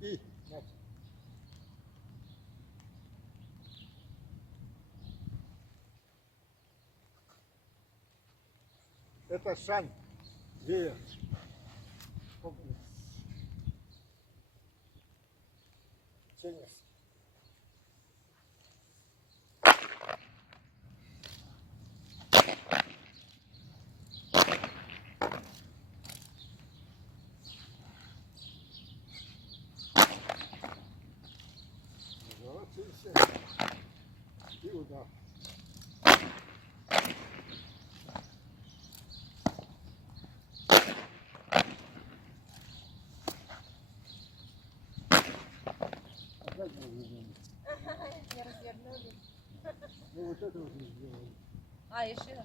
И мяч. Это шань, веер. Теннис. Разворотился и удар. Опять развернули. Не развернули. Ну вот это уже сделали. А, еще.